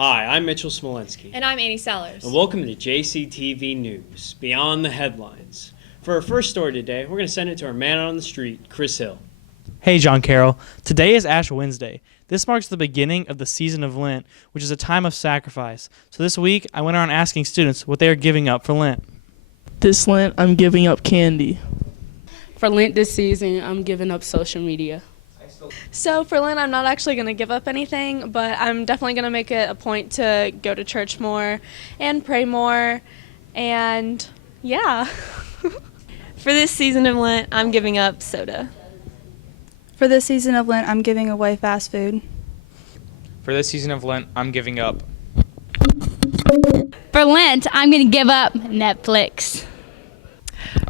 Hi, I'm Mitchell Smolensky. And I'm Annie Sellers. And welcome to JCTV News, Beyond the Headlines. For our first story today, we're going to send it to our man on the street, Chris Hill. Hey, John Carroll. Today is Ash Wednesday. This marks the beginning of the season of Lent, which is a time of sacrifice. So this week, I went around asking students what they are giving up for Lent. This Lent, I'm giving up candy. For Lent this season, I'm giving up social media. So for Lent, I'm not actually going to give up anything, but I'm definitely going to make it a point to go to church more and pray more, and yeah. For this season of Lent, I'm giving up soda. For this season of Lent, I'm giving away fast food. For this season of Lent, I'm giving up. For Lent, I'm going to give up Netflix.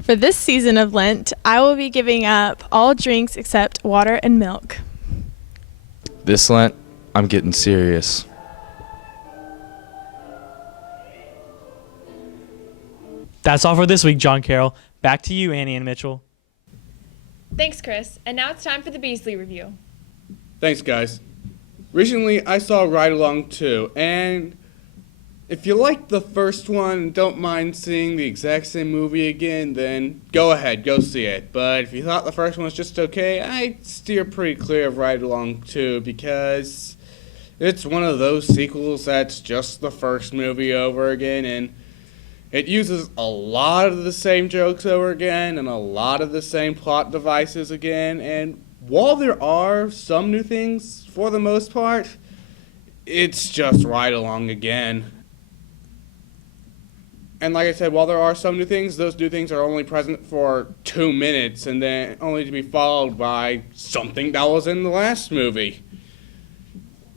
For this season of Lent, I will be giving up all drinks except water and milk. This Lent, I'm getting serious. That's all for this week, John Carroll. Back to you, Annie and Mitchell. Thanks, Chris. And now it's time for the Beasley Review. Thanks, guys. Recently, I saw Ride Along 2, and if you liked the first one and don't mind seeing the exact same movie again, then go ahead, go see it. But if you thought the first one was just okay, I'd steer pretty clear of Ride Along 2 because it's one of those sequels that's just the first movie over again, and it uses a lot of the same jokes over again and a lot of the same plot devices again, and while there are some new things, for the most part, it's just Ride Along again. And like I said, while there are some new things, those new things are only present for 2 minutes and then only to be followed by something that was in the last movie.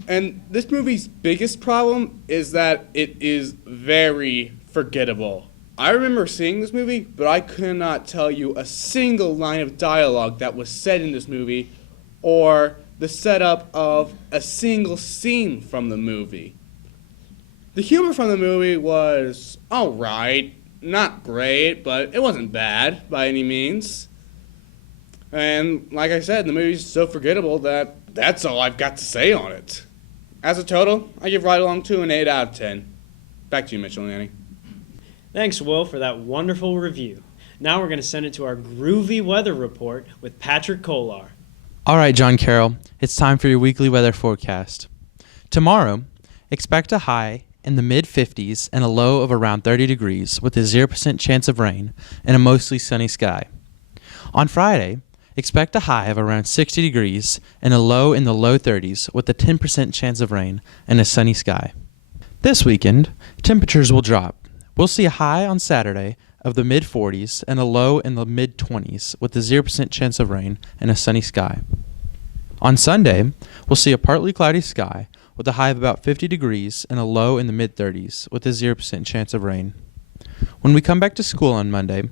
And this movie's biggest problem is that it is very forgettable. I remember seeing this movie, but I could not tell you a single line of dialogue that was said in this movie or the setup of a single scene from the movie. The humor from the movie was alright, not great, but it wasn't bad by any means. And like I said, the movie's so forgettable that that's all I've got to say on it. As a total, I give Ride Along 2 an 8 out of 10. Back to you, Mitchell and Annie. Thanks, Will, for that wonderful review. Now we're going to send it to our groovy weather report with Patrick Kolar. All right, John Carroll, it's time for your weekly weather forecast. Tomorrow, expect a high in the mid-50s and a low of around 30 degrees with a 0% chance of rain and a mostly sunny sky. On Friday, expect a high of around 60 degrees and a low in the low 30s with a 10% chance of rain and a sunny sky. This weekend, temperatures will drop. We'll see a high on Saturday of the mid-40s and a low in the mid-20s with a 0% chance of rain and a sunny sky. On Sunday, we'll see a partly cloudy sky with a high of about 50 degrees and a low in the mid-30s with a 0% chance of rain. When we come back to school on Monday,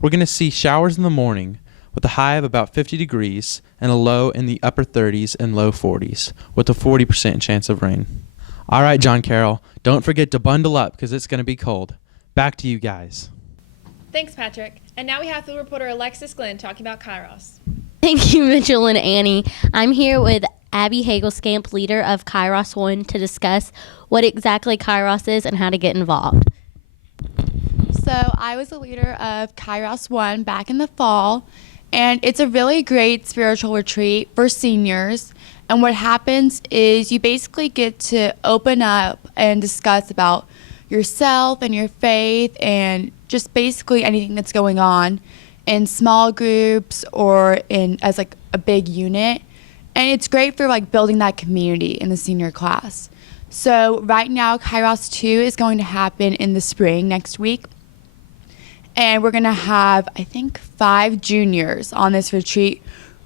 we're going to see showers in the morning with a high of about 50 degrees and a low in the upper 30s and low 40s with a 40% chance of rain. All right, John Carroll, don't forget to bundle up because it's going to be cold. Back to you guys. Thanks, Patrick. And now we have field reporter Alexis Glenn talking about Kairos. Thank you, Mitchell and Annie. I'm here with Abby Hagelskamp, leader of Kairos 1, to discuss what exactly Kairos is and how to get involved. So I was the leader of Kairos 1 back in the fall, and it's a really great spiritual retreat for seniors. And what happens is you basically get to open up and discuss about yourself and your faith and just basically anything that's going on in small groups or in as like a big unit. And it's great for like building that community in the senior class. So right now, Kairos 2 is going to happen in the spring next week. And we're going to have, I think, 5 juniors on this retreat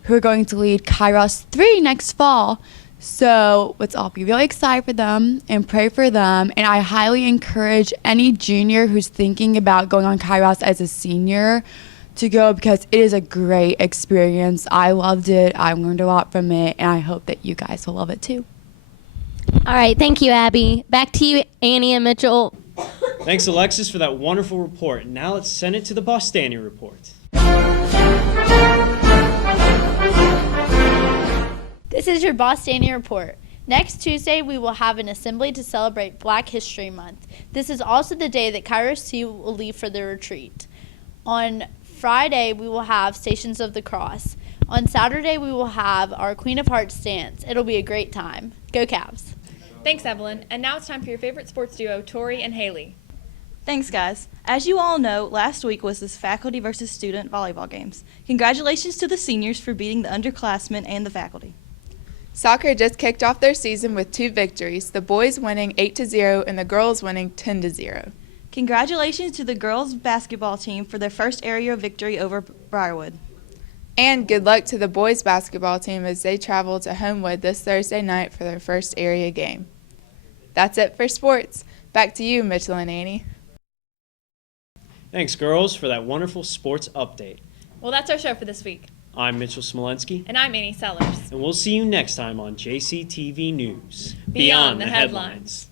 who are going to lead Kairos 3 next fall. So let's all be really excited for them and pray for them. And I highly encourage any junior who's thinking about going on Kairos as a senior to go because it is a great experience. I loved it. I learned a lot from it. And I hope that you guys will love it too. All right. Thank you, Abby. Back to you, Annie and Mitchell. Thanks, Alexis, for that wonderful report. Now let's send it to the Bostani report. This is your Bostani report. Next Tuesday, we will have an assembly to celebrate Black History Month. This is also the day that Kairos 2 will leave for the retreat. On Friday, we will have Stations of the Cross. On Saturday, we will have our Queen of Hearts dance. It'll be a great time. Go Cavs. Thanks, Evelyn. And now it's time for your favorite sports duo, Tori and Haley. Thanks, guys. As you all know, last week was this faculty versus student volleyball games. Congratulations to the seniors for beating the underclassmen and the faculty. Soccer just kicked off their season with 2 victories, the boys winning 8-0 and the girls winning 10-0. Congratulations to the girls basketball team for their first area victory over Briarwood. And good luck to the boys basketball team as they travel to Homewood this Thursday night for their first area game. That's it for sports. Back to you, Mitchell and Annie. Thanks, girls, for that wonderful sports update. Well, that's our show for this week. I'm Mitchell Smolensky. And I'm Annie Sellers. And we'll see you next time on JCTV News. Beyond the Headlines.